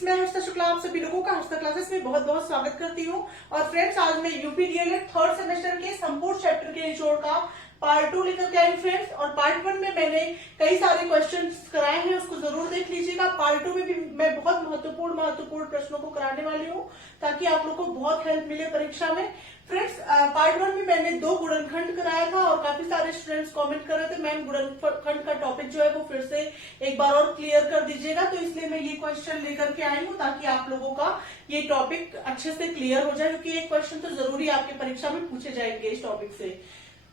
Friends, मैं हर्षिता शुक्ला आप सभी लोगों का हर्षिता क्लासेस में बहुत बहुत स्वागत करती हूँ। और फ्रेंड्स, आज मैं यूपी डीएलएड थर्ड सेमेस्टर के संपूर्ण चैप्टर के निचोड़ का पार्ट 2 लेकर के आई फ्रेंड्स। और पार्ट 1 में मैंने कई सारे क्वेश्चंस कराए हैं, उसको जरूर देख लीजिएगा। पार्ट 2 में भी मैं बहुत महत्वपूर्ण प्रश्नों को कराने वाली हूँ ताकि आप लोग को बहुत हेल्प मिले परीक्षा में। फ्रेंड्स, पार्ट 1 में मैंने 2 गुणनखंड कराया था और काफी सारे स्टूडेंट्स कमेंट कर रहे थे मैम गुणनखंड का टॉपिक जो है वो फिर से एक बार और क्लियर कर दीजिएगा। तो इसलिए मैं ये क्वेश्चन लेकर के आई हूँ ताकि आप लोगों का ये टॉपिक अच्छे से क्लियर हो जाए, क्योंकि ये क्वेश्चन तो जरूरी आपके परीक्षा में पूछे जाएंगे इस टॉपिक से।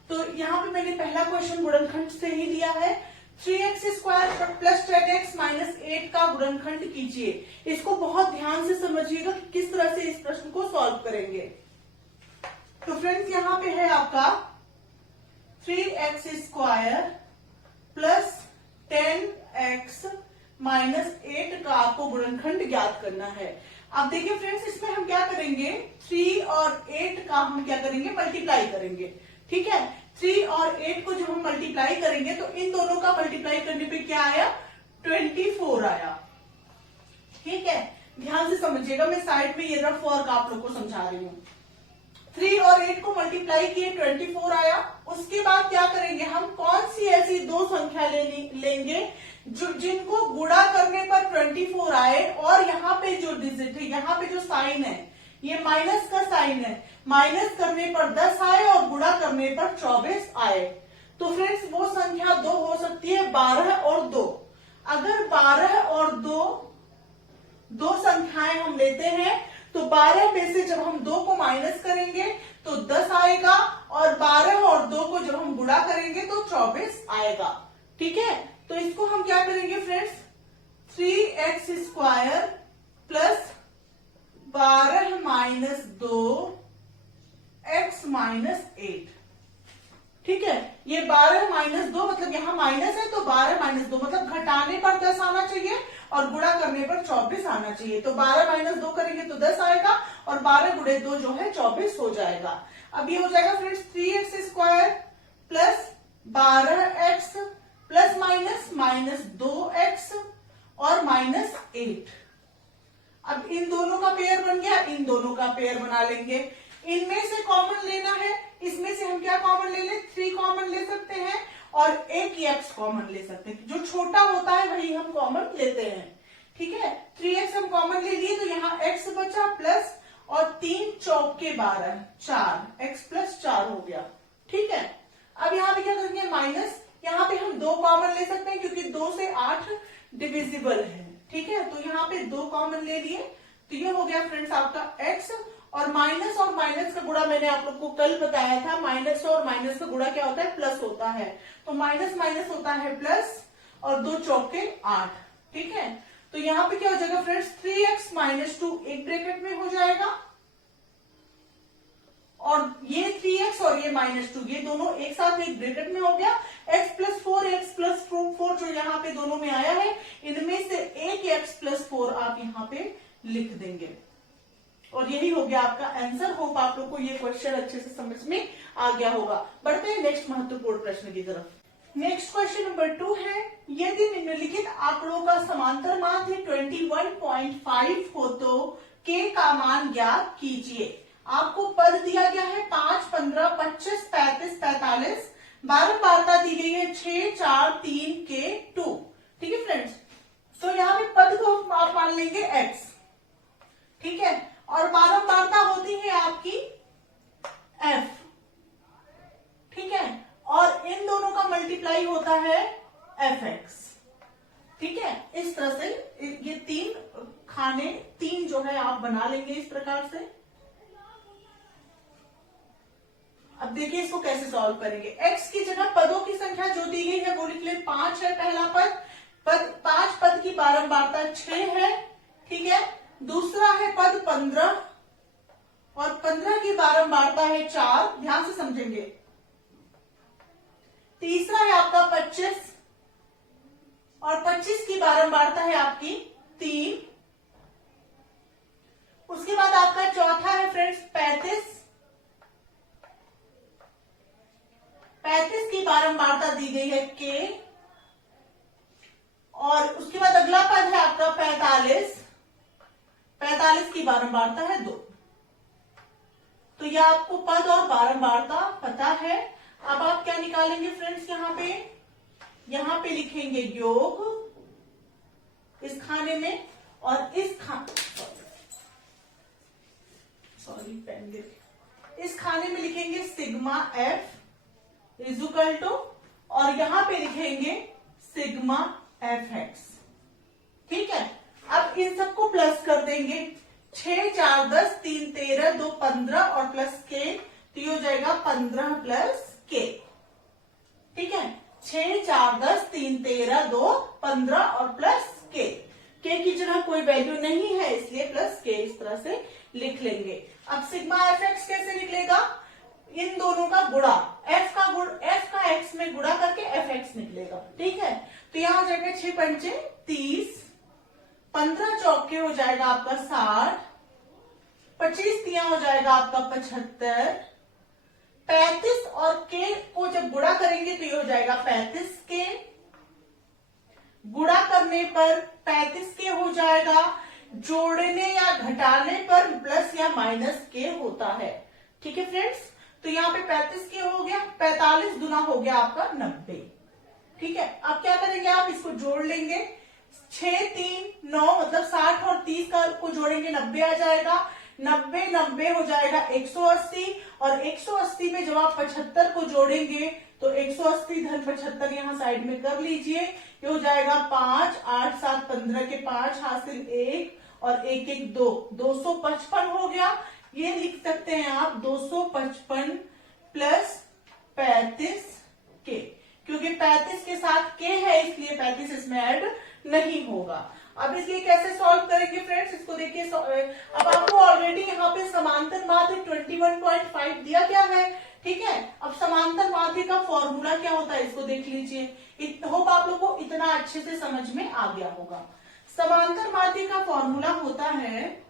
तो यहाँ पे मैंने पहला क्वेश्चन गुणनखंड से ही लिया है। 3x² प्लस 10x माइनस 8 का गुणनखंड कीजिए। इसको बहुत ध्यान से समझिएगा कि किस तरह से इस प्रश्न को सॉल्व करेंगे। तो फ्रेंड्स, यहाँ पे है आपका 3x² प्लस 10x माइनस 8 का आपको गुणनखंड ज्ञात करना है। अब देखिए फ्रेंड्स, इसमें हम क्या करेंगे, 3 और 8 का हम क्या करेंगे, मल्टीप्लाई करेंगे। ठीक है, 3 और 8 को जब हम मल्टीप्लाई करेंगे तो इन दोनों का मल्टीप्लाई करने पे क्या आया, 24 आया। ठीक है, ध्यान से समझिएगा, मैं साइड में ये रफ वर्क आप लोग को समझा रही हूँ। 3 और 8 को मल्टीप्लाई किए 24 आया। उसके बाद क्या करेंगे, हम कौन सी ऐसी दो संख्या लेंगे जो जिनको गुणा करने पर 24 आए और यहाँ पे जो डिजिट है, यहाँ पे जो साइन है ये माइनस का साइन है, माइनस करने पर 10 आए और गुणा करने पर 24 आए। तो फ्रेंड्स, वो संख्या 2 हो सकती है 12 और 2। अगर 12 और 2 संख्याएं हम लेते हैं तो 12 में से जब हम 2 को माइनस करेंगे तो 10 आएगा और 12 और 2 को जब हम गुणा करेंगे तो 24 आएगा। ठीक है, तो इसको हम क्या करेंगे friends, 3x² plus 12 minus 2 x minus 8। ठीक है, ये 12 माइनस 2 मतलब यहाँ माइनस है तो 12 माइनस 2 मतलब घटाने पर 10 आना चाहिए और गुणा करने पर 24 आना चाहिए। तो 12 माइनस 2 करेंगे तो 10 आएगा और 12 गुणे 2 जो है 24 हो जाएगा। अब ये हो जाएगा friends 3x² plus 12x plus minus minus 2x और माइनस 8। अब इन दोनों का पेयर बन गया, इन दोनों का पेयर बना लेंगे। इनमें से कॉमन लेना है, इसमें से हम क्या कॉमन ले लें, 3 कॉमन ले सकते हैं और एक x कॉमन ले सकते हैं। जो छोटा होता है वही हम कॉमन लेते हैं। ठीक है, 3x हम कॉमन ले लिए तो यहाँ x बचा प्लस और 3 चौके 12, 4x प्लस 4 हो गया। ठीक है, अब यहाँ पे क्या करेंगे, माइनस, यहाँ पे हम 2 कॉमन ले सकते हैं क्योंकि 2 से 8 डिविजिबल है। ठीक है, तो यहाँ पे 2 कॉमन ले लिए तो ये हो गया फ्रेंड्स आपका x। और माइनस का गुणा मैंने आप लोग को कल बताया था, माइनस और माइनस का गुणा क्या होता है, प्लस होता है। तो माइनस माइनस होता है प्लस और 2 चौके 8। ठीक है, तो यहाँ पे क्या हो जाएगा फ्रेंड्स, 3x माइनस 2 एक ब्रैकेट में हो जाएगा और ये 3x और ये माइनस 2 ये दोनों एक साथ एक ब्रैकेट में हो गया। x प्लस 4 जो यहाँ पे दोनों में आया है, इनमें से एक x प्लस 4 आप यहाँ पे लिख देंगे और यही हो गया आपका आंसर। होप आप लोग को ये क्वेश्चन अच्छे से समझ में आ गया होगा। बढ़ते हैं नेक्स्ट महत्वपूर्ण प्रश्न की तरफ। नेक्स्ट क्वेश्चन नंबर 2 है, यदि निम्नलिखित आंकड़ों का समांतर माध्य 21.5 हो तो k का मान ज्ञात कीजिए। आपको पद दिया गया है 5, 15, 25, 35, 45, बारंबारता दी गई है 6, 4, 3 के 2। ठीक है फ्रेंड्स, तो यहाँ पे पद को आप मान लेंगे x। ठीक है, और बारंबारता होती है आपकी f। ठीक है, और इन दोनों का मल्टीप्लाई होता है fx। ठीक है, इस तरह से ये 3 जो है आप बना लेंगे इस प्रकार से। अब देखिए इसको कैसे सॉल्व करेंगे। x की जगह पदों की संख्या जो दी गई है वो लिख ले, 5 है पहला पद 5 पद की बारंबारता 6 है। ठीक है, दूसरा है पद 15 और 15 की बारंबारता है 4, ध्यान से समझेंगे। तीसरा है आपका 25 और 25 की बारंबारता है आपकी 3। उसके बाद आपका चौथा है फ्रेंड्स 35 की बारंबारता दी गई है k। और उसके बाद अगला पद है आपका 45 45 की बारंबारता है 2। तो यह आपको पद और बारंबारता पता है। अब आप क्या निकालेंगे फ्रेंड्स, यहां पे लिखेंगे योग इस खाने में, और इस खाने में लिखेंगे सिग्मा एफ इजुकल टू, और यहां पे लिखेंगे सिग्मा एफ एक्स। ठीक है, अब इन सबको प्लस कर देंगे। 6 4 10 3 13 2 15 और प्लस के, तो ये हो जाएगा 15 प्लस के। ठीक है, 6 4 10 3 13 2 15 और प्लस के की जगह कोई वैल्यू नहीं है इसलिए प्लस के इस तरह से लिख लेंगे। अब सिग्मा एफ एक्स कैसे निकलेगा, इन दोनों का गुणा, एफ का एक्स में गुणा करके एफ एक्स निकलेगा। ठीक है, तो यहां हो जाएगा 6 पंचे 30, 15 चौके हो जाएगा आपका 60, 25 तिया हो जाएगा आपका 75, 35 और के को जब गुणा करेंगे तो ये हो जाएगा 35 के। गुणा करने पर 35 के हो जाएगा, जोड़ने या घटाने पर प्लस या माइनस के होता है। ठीक है फ्रेंड्स, तो यहाँ पे 35 के हो गया, 45 गुना हो गया आपका 90। ठीक है, अब क्या करेंगे, आप इसको जोड़ लेंगे। 6 3 9 मतलब 60 और 30 का को जोड़ेंगे 90 आ जाएगा। 90 90 हो जाएगा 180, और 180 में जब आप 75 को जोड़ेंगे तो 180 धन 75 यहाँ साइड में कर लीजिए। ये हो जाएगा 5 8 7 15 के 5 हासिल 1 और 1 1 2, 255 हो गया। ये लिख सकते हैं आप 255 प्लस 35 के, क्योंकि 35 के साथ के है इसलिए 35 इसमें ऐड नहीं होगा। अब इसलिए कैसे सॉल्व करेंगे फ्रेंड्स, इसको देखिए। अब आपको ऑलरेडी यहाँ पे समांतर माध्य 21.5 दिया गया है। ठीक है, अब समांतर माध्य का फॉर्मूला क्या होता है इसको देख लीजिए। होप आप लोग को इतना अच्छे से समझ में आ गया होगा। समांतर माध्य का फॉर्मूला होता है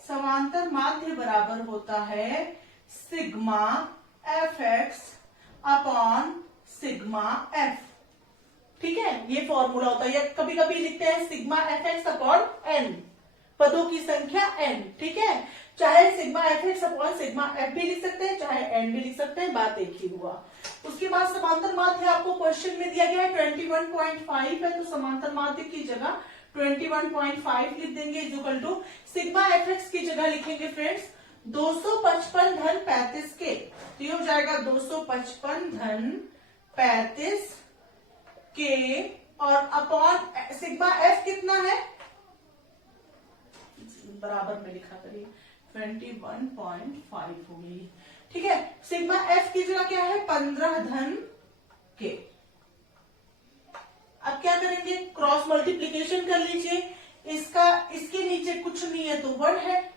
समांतर माध्य बराबर होता है sigma f x upon sigma F. ठीक है, ये फॉर्मूला होता है, या कभी कभी लिखते हैं sigma f x upon n, पदों की संख्या n। ठीक है, चाहे sigma f x upon sigma f भी लिख सकते हैं, चाहे n भी लिख सकते हैं, बात एक ही हुआ। उसके बाद समांतर माध्य आपको क्वेश्चन में दिया गया है 21.5 है, तो समांतर माध्य की जगह 21.5 लिख देंगे equal to sigma f x की जगह लिखेंगे फ्रेंड्स 255 धन 35 के, तो ये हो जाएगा 255 धन 35 के, और अपॉन सिग्मा एफ कितना है, बराबर में लिखा करिए 21.5 हो गई। ठीक है, सिग्मा एफ की जगह क्या है 15 धन के। अब क्या करेंगे, क्रॉस मल्टीप्लीकेशन कर लीजिए। इसके नीचे कुछ नहीं है तो 1 है,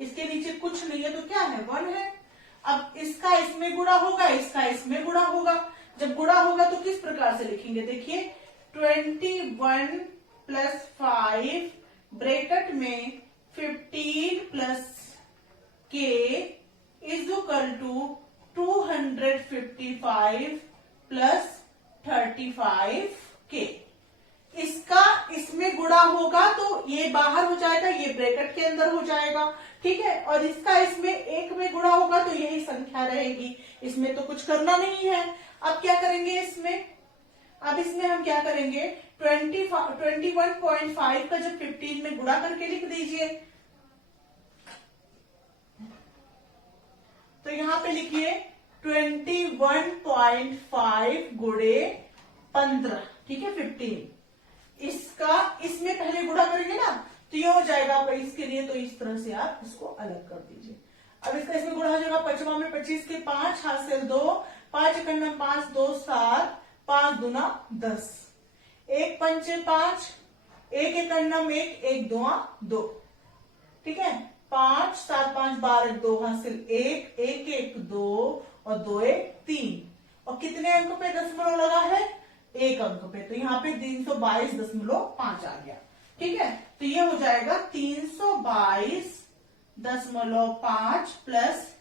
इसके नीचे कुछ नहीं है तो क्या है 1 है। अब इसका इसमें गुणा होगा, इसका इसमें गुणा होगा। जब गुणा होगा तो किस प्रकार से लिखेंगे, देखिए 21 प्लस 5 ब्रैकेट में 15 प्लस के इज इक्वल टू 255 प्लस 35 के। इसका इसमें गुणा होगा तो ये बाहर हो जाएगा, ये ब्रैकेट के अंदर हो जाएगा। ठीक है, और इसका इसमें एक में गुणा होगा तो यही संख्या रहेगी, इसमें तो कुछ करना नहीं है। अब क्या करेंगे इसमें हम क्या करेंगे 21.5 का जब 15 में गुणा करके लिख दीजिए, तो यहां पे लिखिए 21.5 गुणे 15। ठीक है, 15 इसका इसमें पहले गुणा करेंगे ना, तो ये हो जाएगा आपका इसके लिए, तो इस तरह से आप इसको अलग कर दीजिए। अब इसका इसमें गुणा हो जाएगा 5 में 25 के 5 हासिल 2, 5 एकन्ना 5 2 7, 5 दूना 10, 1 पंचे 5, 1 एकन्नम 1, 1 दुआ 2। ठीक है, 5 7 5 12 2 हासिल 1, 1 1 2 और 2 1 3, और कितने अंक पे दशमलव लगा है, 1 अंक पे, तो यहाँ पे 322.5 आ गया। ठीक है, तो ये हो जाएगा 322.5 प्लस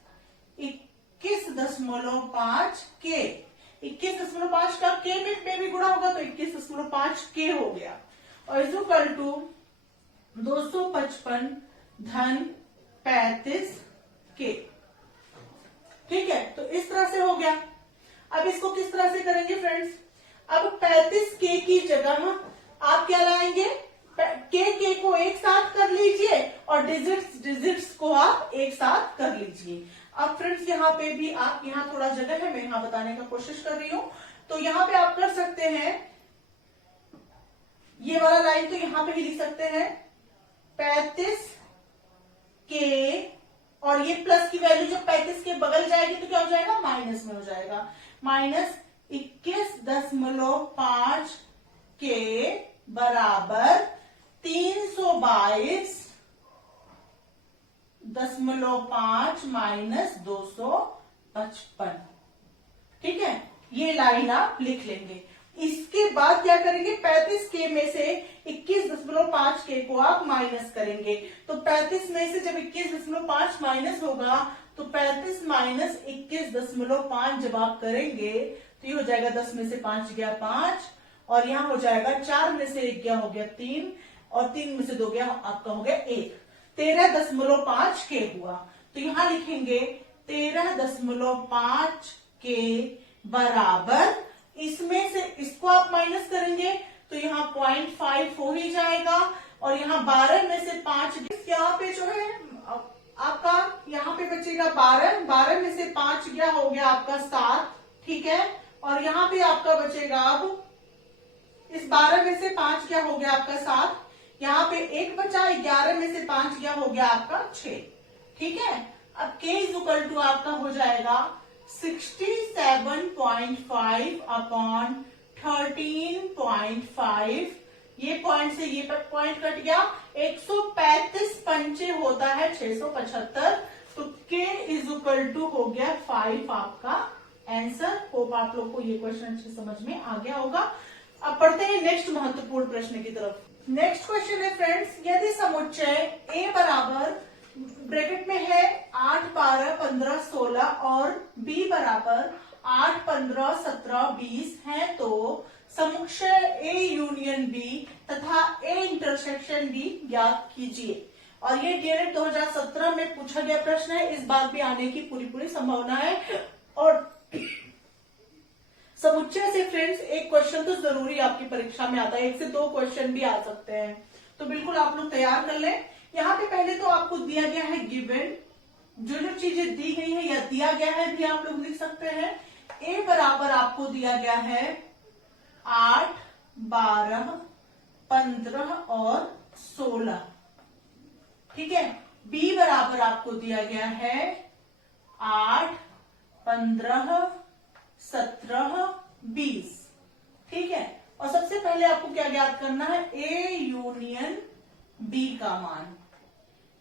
21.5 के। 21.5 का के में भी गुणा होगा तो 21.5 21.5 के हो गया और इज इक्वल टू 255 धन 35 के। ठीक है, तो इस तरह से हो गया। अब इसको किस तरह से करेंगे फ्रेंड्स? अब 35 के की जगह आप क्या लाएंगे? के को एक साथ कर लीजिए और डिजिट्स को आप एक साथ कर लीजिए। अब फ्रेंड्स यहाँ पे भी आप, यहाँ थोड़ा जगह है, मैं यहाँ बताने का कोशिश कर रही हूँ, तो यहाँ पे आप कर सकते हैं ये वाला लाइन, तो यहाँ पे ही लिख सकते हैं 35 के, और ये प्लस की वैल्यू जब 35 के बगल जाएगी तो क्या हो जाएगा? माइनस में हो जाएगा। माइनस 21.5 के बराबर 322.5 माइनस 255। ठीक है, ये लाइन आप लिख लेंगे। इसके बाद क्या करेंगे? 35 के में से 21.5 के को आप माइनस करेंगे, तो 35 में से जब 21.5 माइनस होगा तो 35 माइनस 21.5 जब आप करेंगे तो ये हो जाएगा 10 में से 5 गया 5, और यहाँ हो जाएगा 4 में से 1 गया हो गया 3, और 3 में से 2 गया आपका हो गया 1, 13.5 के हुआ। तो यहां लिखेंगे 13.5 के बराबर, इसमें से इसको आप माइनस करेंगे तो यहाँ 0.5 हो ही जाएगा, और यहाँ 12 में से 5, यहाँ पे जो है आपका यहाँ पे बचेगा 12 में से 5 गया हो गया आपका 7। ठीक है, और यहाँ पे आपका बचेगा, अब इस 12 में से 5 क्या हो गया आपका 7, यहाँ पे 1 बचा, 11 में से 5 क्या हो गया आपका 6। ठीक है, अब k इज इक्वल टू आपका हो जाएगा 67.5 अपॉन 13.5, ये पॉइंट से ये पॉइंट कट गया, 135 पंचे होता है 675, तो k इज इक्वल टू हो गया 5 आपका आंसर। होप आप लोग को ये क्वेश्चन अच्छे समझ में आ गया होगा। अब पढ़ते हैं नेक्स्ट महत्वपूर्ण प्रश्न की तरफ। नेक्स्ट क्वेश्चन है फ्रेंड्स, यदि समुच्चय a बराबर ब्रैकेट में है 8, 12, 15, 16 और b बराबर 8, 15, 17, 20 है, तो समुच्चय a यूनियन b तथा a इंटरसेक्शन b ज्ञात कीजिए। और ये डायरेक्ट 2017 में पूछा गया प्रश्न है, इस बार भी आने की पूरी संभावना है। और समुच्चय से फ्रेंड्स एक क्वेश्चन तो जरूरी आपकी परीक्षा में आता है, 1 से 2 क्वेश्चन भी आ सकते हैं, तो बिल्कुल आप लोग तैयार कर लें। यहाँ पे पहले तो आपको दिया गया है गिवन, जो चीजें दी गई है या दिया गया है भी आप लोग लिख सकते हैं। a बराबर आपको दिया गया है 8, 12, 15 और 16। ठीक है, b बराबर आपको दिया गया है 8, 15, 17, 20। ठीक है, और सबसे पहले आपको क्या ज्ञात करना है? a यूनियन b का मान।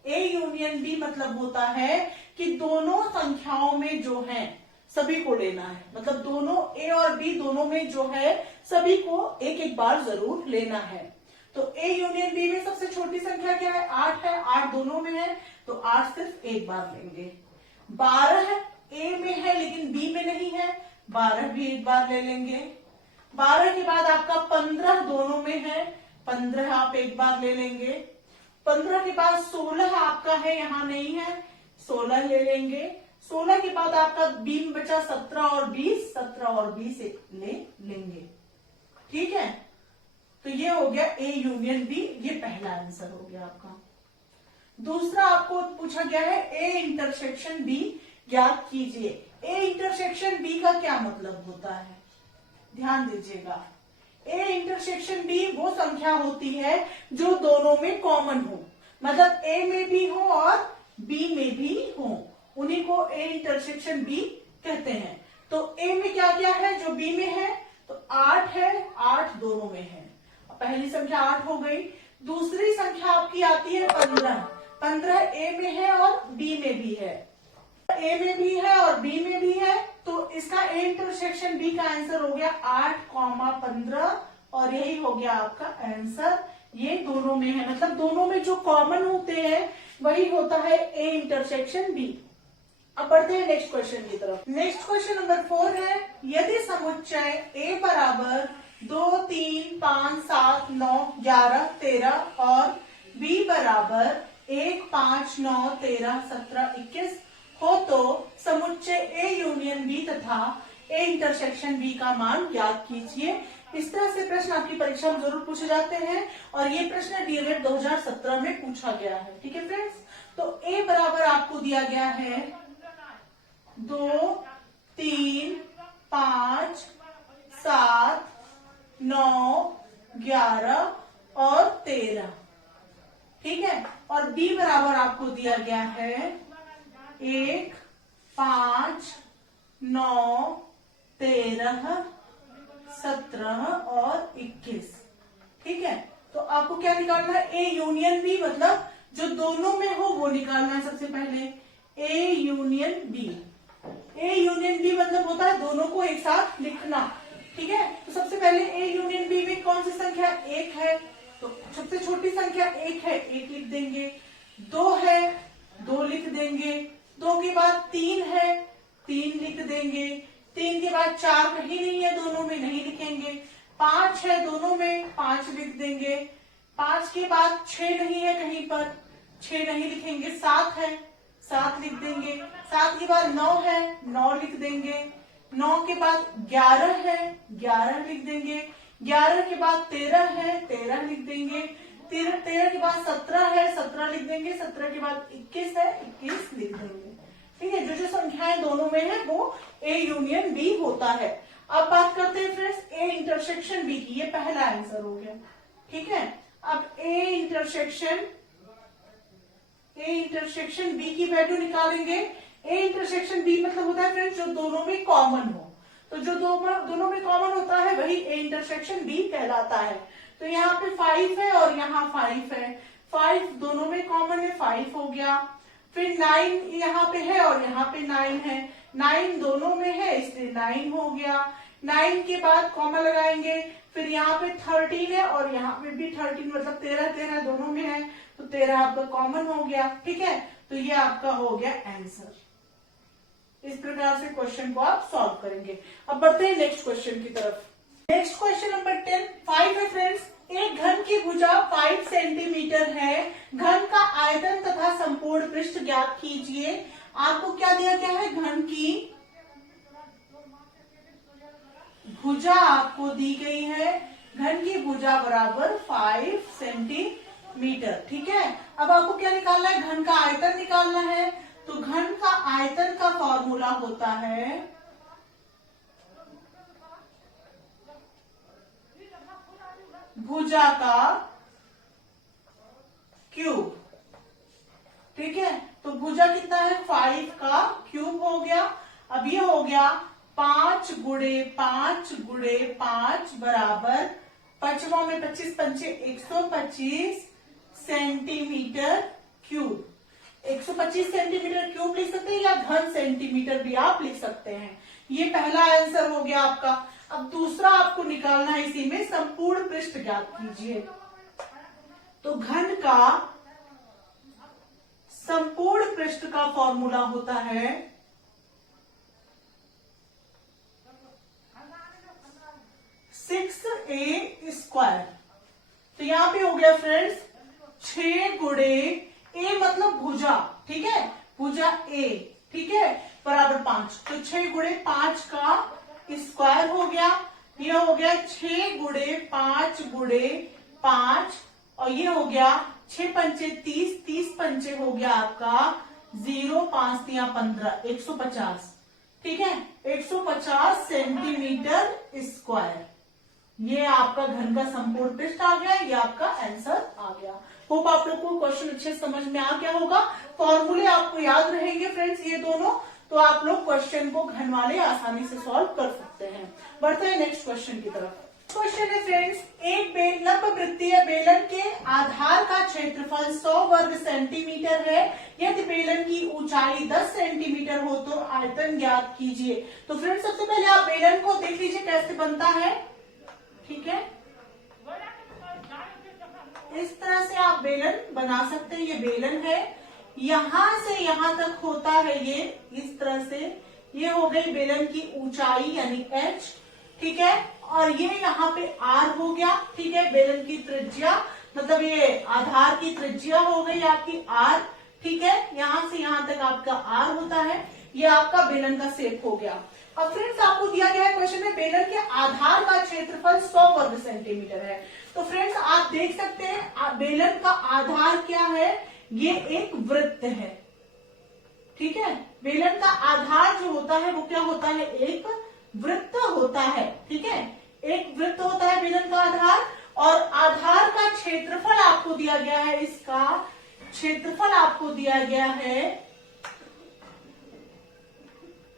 a यूनियन b मतलब होता है कि दोनों संख्याओं में जो है सभी को लेना है, मतलब दोनों a और b दोनों में जो है सभी को एक एक बार जरूर लेना है। तो a यूनियन b में सबसे छोटी संख्या क्या है? 8 है, 8 दोनों में है तो 8 सिर्फ एक बार लेंगे। 12 a में है लेकिन b में नहीं है, 12 भी एक बार ले लेंगे। 12 के बाद आपका 15 दोनों में है, 15 आप एक बार ले लेंगे। 15 के बाद 16 आपका है, यहाँ नहीं है, 16 ले लेंगे। 16 के बाद आपका b में बचा 17 और 20, 17 और 20 एक ले लेंगे। ठीक है, तो ये हो गया a यूनियन b, ये पहला आंसर हो गया आपका। दूसरा आपको पूछा गया है a इंटरसेक्शन b ज्ञात कीजिए। a इंटरसेक्शन b का क्या मतलब होता है? ध्यान दीजिएगा, a इंटरसेक्शन b वो संख्या होती है जो दोनों में कॉमन हो, मतलब a में भी हो और b में भी हो, उन्हीं को a इंटरसेक्शन b कहते हैं। तो a में क्या क्या है जो b में है? तो 8 है, 8 दोनों में है, पहली संख्या 8 हो गई। दूसरी संख्या आपकी आती है 15, 15 a में है और b में भी है, a में भी है और b में भी है, तो इसका a इंटरसेक्शन b का आंसर हो गया 8, 15 और यही हो गया आपका आंसर। ये दोनों में है, मतलब दोनों में जो कॉमन होते हैं वही होता है a इंटरसेक्शन b। अब बढ़ते हैं नेक्स्ट क्वेश्चन की तरफ। नेक्स्ट क्वेश्चन नंबर 4 है, यदि समुच्चय a बराबर 2, 3, 5, 7, 9, 11, 13 और b बराबर 1, 5, 9, 13, 17, 21 हो तो समुच्चय ए यूनियन बी तथा ए इंटरसेक्शन बी का मान ज्ञात कीजिए। इस तरह से प्रश्न आपकी परीक्षा में जरूर पूछे जाते हैं और ये प्रश्न डीएलएड 2017 में पूछा गया है। ठीक है फ्रेंड्स, तो ए बराबर आपको दिया गया है 2, 3, 5, 7, 9, 11 और 13। ठीक है, और बी बराबर आपको दिया गया है 1, 5, 9, 13, 17 और 21। ठीक है, तो आपको क्या निकालना है? ए यूनियन बी, मतलब जो दोनों में हो वो निकालना है। सबसे पहले A union B. A union B मतलब होता है दोनों को एक साथ लिखना। ठीक है, तो सबसे पहले ए यूनियन बी में कौन सी संख्या 1 है, तो सबसे छोटी संख्या 1 है, 1 लिख देंगे। 2 है, 2 लिख देंगे। 2 के बाद 3 है, 3 लिख देंगे। 3 के बाद 4 कहीं नहीं है, दोनों में नहीं लिखेंगे। 5 है दोनों में, 5 लिख देंगे। 5 के बाद 6 नहीं है कहीं पर, 6 नहीं लिखेंगे। 7 है, 7 लिख देंगे। 7 के बाद 9 है, 9 लिख देंगे। 9 के बाद 11 है, 11 लिख देंगे। 11 के बाद 13 है, 13 लिख देंगे। 13 के बाद 17 है, 17 लिख देंगे। 17 के बाद 21 है, 21 लिख देंगे। ठीक है, जो संख्याएं दोनों में है वो ए यूनियन बी होता है। अब बात करते हैं फ्रेंड्स ए इंटरसेक्शन बी की। ये पहला आंसर हो गया। ठीक है, अब ए इंटरसेक्शन बी की वैल्यू निकालेंगे। ए इंटरसेक्शन बी मतलब होता है फ्रेंड्स जो दोनों में कॉमन हो, तो जो दोनों में कॉमन होता है वही ए इंटरसेक्शन बी कहलाता है। तो यहाँ पे 5 है और यहाँ 5 है। 5 दोनों में कॉमन है, 5 हो गया। फिर 9 यहाँ पे है और यहाँ पे 9 है। 9 दोनों में है इसलिए 9 हो गया। 9 के बाद कॉमा लगाएंगे। फिर यहाँ पे 13 है और यहाँ पे भी 13, मतलब 13 दोनों में है, तो 13 आपका कॉमन हो गया। ठीक है, तो ये आपका हो गया आंसर। इस प्रकार से क्वेश्चन को आप सॉल्व करेंगे। अब बढ़ते हैं नेक्स्ट क्वेश्चन की तरफ। नेक्स्ट क्वेश्चन नंबर 10, 5 है फ्रेंड्स। एक घन की भुजा 5 सेंटीमीटर है। घन का आयतन तथा संपूर्ण पृष्ठ ज्ञात कीजिए। आपको क्या दिया गया है? घन की भुजा आपको दी गई है। घन की भुजा बराबर 5 सेंटीमीटर। ठीक है, अब आपको क्या निकालना है? घन का आयतन निकालना है। तो घन का आयतन का फॉर्मूला होता है भुजा का क्यूब। ठीक है, तो भुजा कितना है? 5 का क्यूब हो गया। अब ये हो गया 5 गुणे 5 गुणे 5 बराबर 5वां में 25 पंचे 125 सेंटीमीटर क्यूब। 125 सेंटीमीटर क्यूब लिख सकते हैं या घन सेंटीमीटर भी आप लिख सकते हैं। ये पहला आंसर हो गया आपका। अब दूसरा आपको निकालना है, इसी में संपूर्ण पृष्ठ ज्ञात कीजिए। तो घन का संपूर्ण पृष्ठ का फॉर्मूला होता है (6a²). तो यहां पे हो गया फ्रेंड्स 6 गुणे ए मतलब भुजा। ठीक है, भुजा ए, ठीक है, बराबर 5। तो 6 गुणे 5 का स्क्वायर हो गया। ये हो गया 6 गुणे 5 गुणे 5 और ये हो गया 6 पंचे 30, 30 पंचे हो गया आपका 0, 5 तिया 15, 150। ठीक है, 150 सेंटीमीटर स्क्वायर। ये आपका घन का संपूर्ण पृष्ठ आ गया, ये आपका आंसर आ गया। होप आप लोग को क्वेश्चन अच्छे समझ में आ गया होगा। फॉर्मूले आपको याद रहेंगे फ्रेंड्स ये दोनों, तो आप लोग क्वेश्चन को घन वाले आसानी से सॉल्व कर सकते हैं। बढ़ते हैं नेक्स्ट क्वेश्चन की तरफ। क्वेश्चन है फ्रेंड्स, एक लंबवृत्तीय बेलन के आधार का क्षेत्रफल 100 वर्ग सेंटीमीटर है। यदि बेलन की ऊंचाई 10 सेंटीमीटर हो तो आयतन ज्ञात कीजिए। तो फ्रेंड्स सबसे पहले आप बेलन को देख लीजिए कैसे बनता है। ठीक है, इस तरह से आप बेलन बना सकते हैं। ये बेलन है, यहां से यहां तक होता है ये इस तरह से। ये हो गई बेलन की ऊंचाई यानी h। ठीक है, और ये यहाँ पे R हो गया, ठीक है, बेलन की त्रिज्या, मतलब ये आधार की त्रिज्या हो गई आपकी R, ठीक है, यहां से यहां तक आपका R होता है, ये आपका बेलन का शेप हो गया। अब फ्रेंड्स आपको दिया गया है क्वेश्चन में बेलन के आधार का क्षेत्रफल 100 वर्ग सेंटीमीटर है। तो फ्रेंड्स आप देख सकते हैं बेलन का आधार क्या है, ये एक वृत्त है, ठीक है, बेलन का आधार जो होता है वो क्या होता है, एक वृत्त होता है, ठीक है, एक वृत्त होता है बेलन का आधार। और आधार का क्षेत्रफल आपको दिया गया है, इसका क्षेत्रफल आपको दिया गया है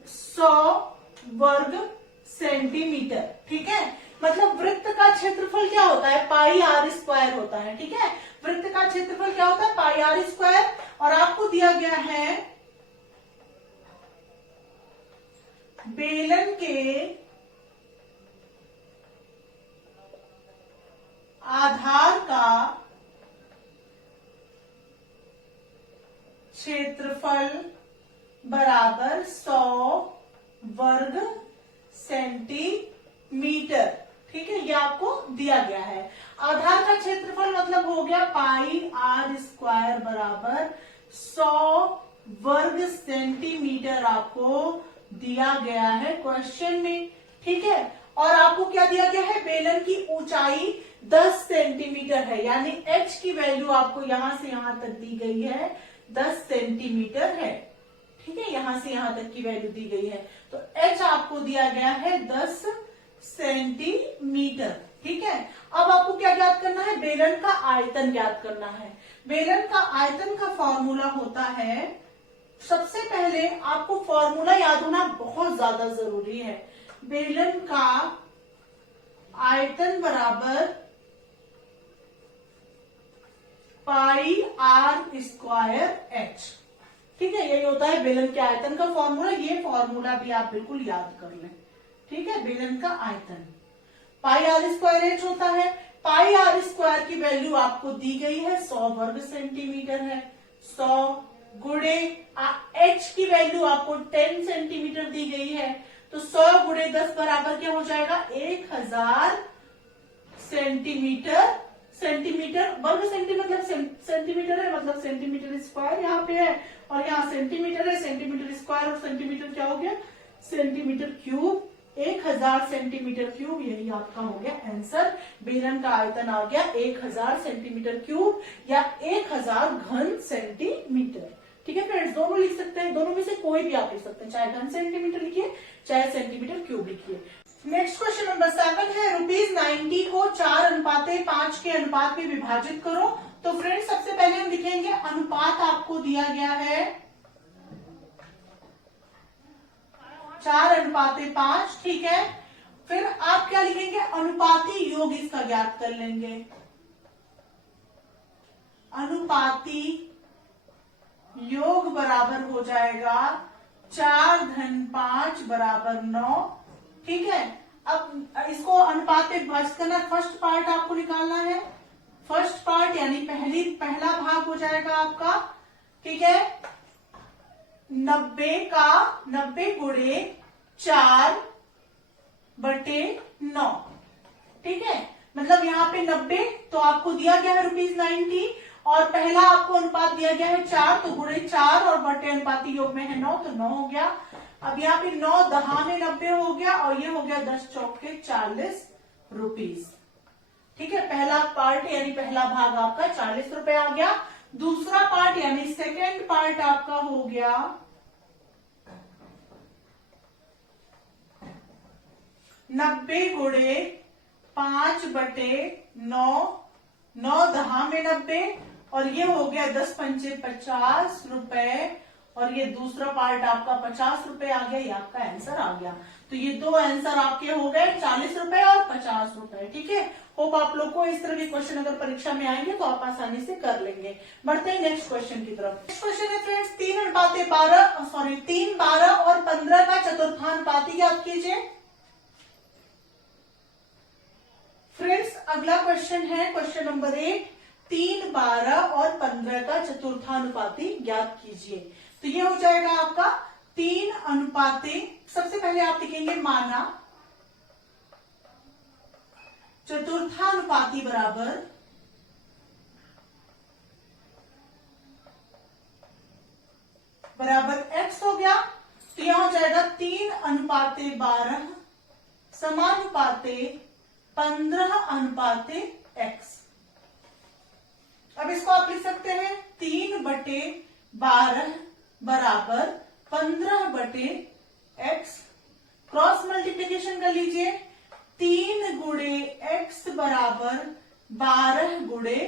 100 वर्ग सेंटीमीटर, ठीक है, मतलब वृत्त का क्षेत्रफल क्या होता है, पाई आर स्क्वायर होता है, ठीक है, वृत्त का क्षेत्रफल क्या होता है, पाई आर स्क्वायर। और आपको दिया गया है बेलन के आधार का क्षेत्रफल बराबर 100 वर्ग सेंटीमीटर, ठीक है, ये आपको दिया गया है। आधार का क्षेत्रफल मतलब हो गया पाई आर स्क्वायर बराबर 100 वर्ग सेंटीमीटर आपको दिया गया है क्वेश्चन में, ठीक है। और आपको क्या दिया गया है, बेलन की ऊंचाई 10 सेंटीमीटर है, यानी h की वैल्यू आपको यहां से यहां तक दी गई है 10 सेंटीमीटर है, ठीक है, यहां से यहां तक की वैल्यू दी गई है, तो h आपको दिया गया है 10 सेंटीमीटर, ठीक है। अब आपको क्या ज्ञात करना है, बेलन का आयतन ज्ञात करना है। बेलन का आयतन का फॉर्मूला होता है, सबसे पहले आपको फॉर्मूला याद होना बहुत ज्यादा जरूरी है। बेलन का आयतन बराबर पाई आर स्क्वायर एच, ठीक है, यही होता है बेलन के आयतन का फॉर्मूला। ये फॉर्मूला भी आप बिल्कुल याद कर लें, ठीक है। बेलन का आयतन पाई आर स्क्वायर एच होता है। पाई आर स्क्वायर की वैल्यू आपको दी गई है 100 वर्ग सेंटीमीटर है, 100 गुणे एच की वैल्यू आपको 10 सेंटीमीटर दी गई है, तो 100 गुणे 10 बराबर क्या हो जाएगा, 1000 सेंटीमीटर। सेंटीमीटर वर्ग मतलब सेंटीमीटर है, मतलब सेंटीमीटर स्क्वायर यहाँ पे है, और यहाँ सेंटीमीटर है, सेंटीमीटर स्क्वायर और सेंटीमीटर क्या हो गया, सेंटीमीटर क्यूब, 1000 सेंटीमीटर क्यूब, यही आपका हो गया आंसर। बेलन का आयतन आ गया 1000 सेंटीमीटर क्यूब या 1000 घन सेंटीमीटर, ठीक है फ्रेंड्स। दोनों लिख सकते हैं, दोनों में से कोई भी आप लिख सकते हैं, चाहे घन सेंटीमीटर लिखिए चाहे सेंटीमीटर क्यूब लिखिए। नेक्स्ट क्वेश्चन नंबर 7 है, ₹90 को 4:5 के अनुपात में विभाजित करो। तो फ्रेंड्स सबसे पहले हम लिखेंगे अनुपात आपको दिया गया है 4:5, ठीक है। फिर आप क्या लिखेंगे, अनुपाती योग इसका ज्ञात कर लेंगे। अनुपाती योग बराबर हो जाएगा 4-5 बराबर 9, ठीक है। अब इसको अनुपात में विभाजित करना, फर्स्ट पार्ट आपको निकालना है, फर्स्ट पार्ट यानी पहला भाग हो जाएगा आपका, ठीक है, 90 गुणे 4/9, ठीक है, मतलब यहाँ पे 90 तो आपको दिया गया है ₹90 और पहला आपको अनुपात दिया गया है 4, तो गुणे 4 और बटे अनुपाती योग में है 9, तो 9 हो गया। अब यहाँ पे 9 दहा में 90 हो गया और ये हो गया 10 चौके 40 रुपीज, ठीक है। पहला पार्ट यानी पहला भाग आपका 40 रुपए आ गया। दूसरा पार्ट यानी सेकेंड पार्ट आपका हो गया 90 गुणे 5/9, 9 दहा में 90 और ये हो गया 10 पंचे 50 रुपए, और ये दूसरा पार्ट आपका 50 रुपए आ गया, ये आपका आंसर आ गया। तो ये दो आंसर आपके हो गए 40 रुपए और 50 रुपए, ठीक है। होप आप लोग को इस तरह के क्वेश्चन अगर परीक्षा में आएंगे तो आप आसानी से कर लेंगे। बढ़ते हैं नेक्स्ट क्वेश्चन की तरफ। नेक्स्ट क्वेश्चन है फ्रेंड्स 3 12 और 15 का चतुर्थानुपाती याद कीजिए। फ्रेंड्स अगला क्वेश्चन है क्वेश्चन नंबर 8, 3, 12 और 15 का चतुर्थानुपाती ज्ञात कीजिए। तो ये हो जाएगा आपका 3 अनुपाते, सबसे पहले आप लिखेंगे माना चतुर्थानुपाती बराबर x हो गया। तो यहां हो जाएगा 3:12 समानुपाते 15:x। अब इसको आप लिख सकते हैं 3/12 बराबर 15/x। क्रॉस मल्टीप्लीकेशन कर लीजिए। 3 गुणे x बराबर 12 गुणे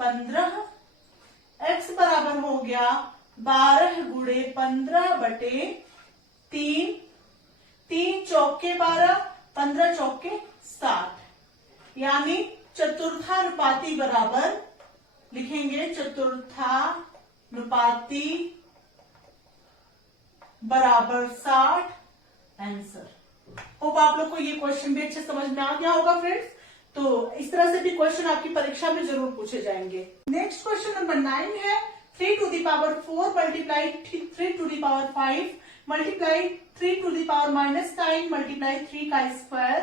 15। x बराबर हो गया 12 गुणे 15/3। 3 चौके 12, 15 चौके 60, यानी चतुर्थानुपाती बराबर लिखेंगे चतुर्थानुपाती बराबर 60 आंसर। होप आप लोग को ये क्वेश्चन भी अच्छे समझ में आ गया होगा फ्रेंड्स। तो इस तरह से भी क्वेश्चन आपकी परीक्षा में जरूर पूछे जाएंगे। नेक्स्ट क्वेश्चन नंबर 9 है 3⁴ मल्टीप्लाई 3⁵ मल्टीप्लाई 3⁻⁻9 मल्टीप्लाई 3 का स्क्वायर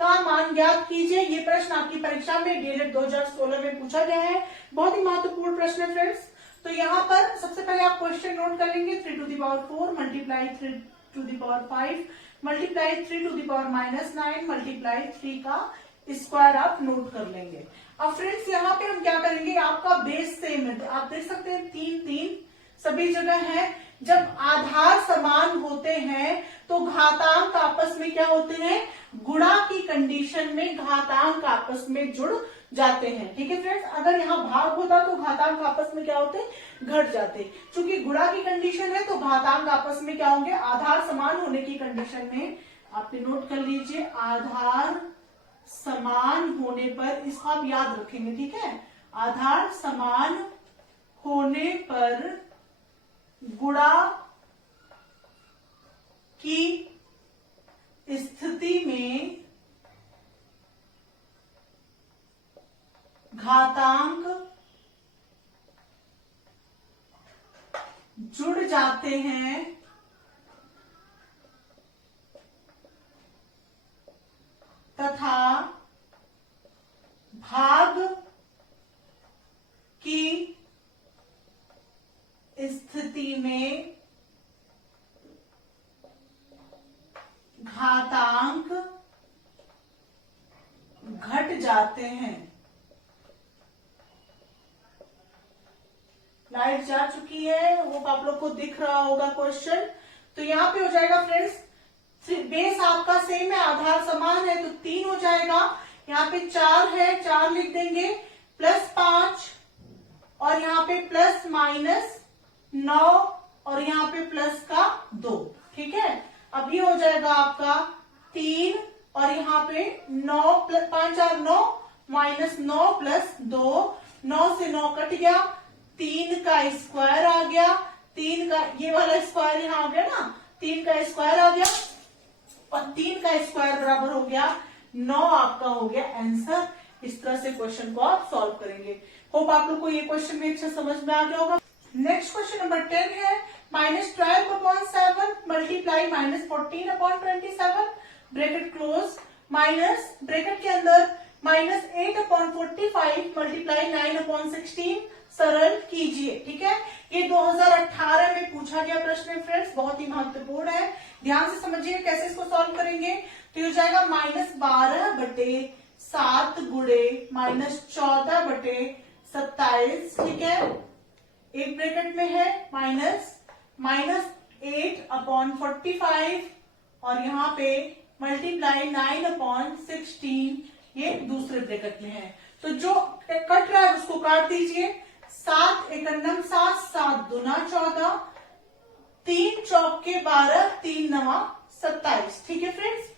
का मान ज्ञात कीजिए। ये प्रश्न आपकी परीक्षा में DLED 2016 में पूछा गया है। बहुत ही महत्वपूर्ण प्रश्न है फ्रेंड्स। तो यहाँ पर सबसे पहले आप क्वेश्चन नोट कर लेंगे 3⁴ मल्टीप्लाई 3⁵ मल्टीप्लाई 3⁻⁻9 मल्टीप्लाई 3 का स्क्वायर आप नोट कर लेंगे। अब फ्रेंड्स यहाँ पे हम क्या करेंगे, आपका बेस सेम है, आप देख सकते हैं 3 सभी जगह है। जब आधार समान होते हैं तो घातांक आपस में क्या होते हैं, गुणा की कंडीशन में घातांक आपस में जुड़ जाते हैं। ठीक है फ्रेंड्स, अगर यहाँ भाग होता तो घातांक आपस में क्या होते, घट जाते। चूंकि गुणा की कंडीशन है तो घातांक आपस में क्या होंगे, आधार समान होने की कंडीशन में। आप नोट कर लीजिए, आधार समान होने पर, इसको आप याद रखेंगे। ठीक है, आधार समान होने पर गुणा की स्थिति में घातांक जुड़ जाते हैं तथा भाग की स्थिति में घातांक घट जाते हैं। लाइट जा चुकी है, वो आप लोग को दिख रहा होगा क्वेश्चन। तो यहाँ पे हो जाएगा फ्रेंड्स, बेस आपका सेम है, आधार समान है, तो 3 हो जाएगा। यहाँ पे 4 है, 4 लिख देंगे, +5 और यहाँ पे +-9 और यहाँ पे प्लस का 2। ठीक है, अब ये हो जाएगा आपका 3 और यहाँ पे 9 5 4 9 -9 + 2, 9 से 9 कट गया, 3 का स्क्वायर आ गया, 3 का ये वाला स्क्वायर यहाँ आ गया ना, 3 का स्क्वायर आ गया और 3 का स्क्वायर बराबर हो गया 9, आपका हो गया आंसर। इस तरह से क्वेश्चन को आप सॉल्व करेंगे। होप आप लोग को ये क्वेश्चन भी अच्छा समझ में आ गया होगा। नेक्स्ट क्वेश्चन नंबर 10 है -12/7 multiply -14/27 bracket close minus bracket के अंदर -8/45 मल्टीप्लाई 9/16 सरल कीजिए। ठीक है, ये 2018 में पूछा गया प्रश्न है फ्रेंड्स, बहुत ही महत्वपूर्ण है। ध्यान से समझिए कैसे इसको सॉल्व करेंगे। तो ये हो जाएगा -12/7 गुणे -14/27। ठीक है, एक ब्रैकेट में है -8/45 और यहाँ पे मल्टीप्लाई 9/16, ये दूसरे ब्रैकेट में है। तो जो कट रहा है उसको काट दीजिए। 7 एकन्नम 7, 7 दूना 14, 3 चौके 12, 3 नवा 27। ठीक है फ्रेंड्स,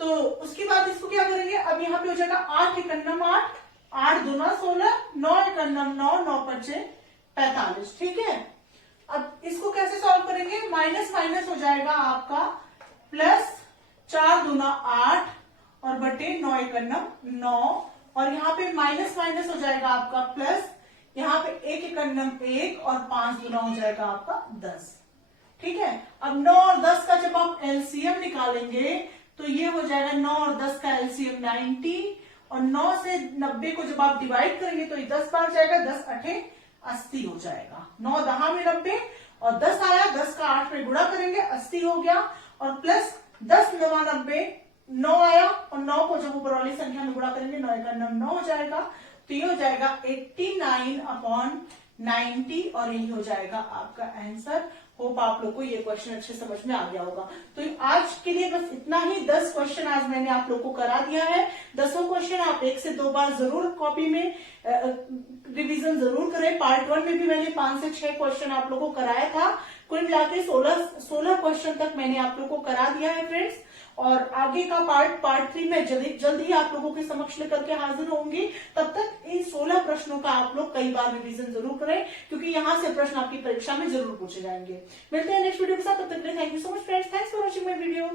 तो उसके बाद इसको क्या करेंगे, अब यहाँ पे हो जाएगा 8 एकन्नम 8, 8 दूना 16, 9 एकन्नम 9, 9 × 45। ठीक है, अब इसको कैसे सॉल्व करेंगे, माइनस माइनस हो जाएगा आपका +4 दूना 8 और बटे 9 एकन्नम 9 और यहाँ पे माइनस माइनस हो जाएगा आपका प्लस, यहाँ पे 1 एकन्नम 1 और 5 दूना हो जाएगा आपका 10। ठीक है, अब 9 और 10 का जब आप एलसीएम निकालेंगे तो ये हो जाएगा 9 और 10 का एलसीएम 90 और 9 से 90 को जब आप डिवाइड करेंगे तो ये 10 बार जाएगा, 10 8 80 हो जाएगा। 9 10 में 90 और 10 आया, 10 का 8 में गुणा करेंगे 80 हो गया, और प्लस 10 9 90 9 आया, और 9 को जब ऊपर वाली संख्या में गुणा करेंगे 9 का 9 हो जाएगा, तो ये हो जाएगा 89/90 और यही हो जाएगा आपका आंसर। होप आप लोग को ये क्वेश्चन अच्छे समझ में आ गया होगा। तो आज के लिए बस इतना ही। 10 क्वेश्चन आज मैंने आप लोग को करा दिया है। 10 क्वेश्चन आप 1 से 2 बार जरूर कॉपी में रिवीजन जरूर करें। पार्ट 1 में भी मैंने 5 से 6 क्वेश्चन आप लोग को कराया था। कुल मिलाकर 16 क्वेश्चन तक मैंने आप लोग को करा दिया है फ्रेंड्स। और आगे का पार्ट 3 में जल्द ही आप लोगों के समक्ष लेकर के हाजिर होंगी। तब तक इन 16 प्रश्नों का आप लोग कई बार रिवीजन जरूर करें, क्योंकि यहाँ से प्रश्न आपकी परीक्षा में जरूर पूछे जाएंगे। मिलते हैं नेक्स्ट वीडियो के साथ, तब तक के लिए thank you so much friends, thanks for watching my video.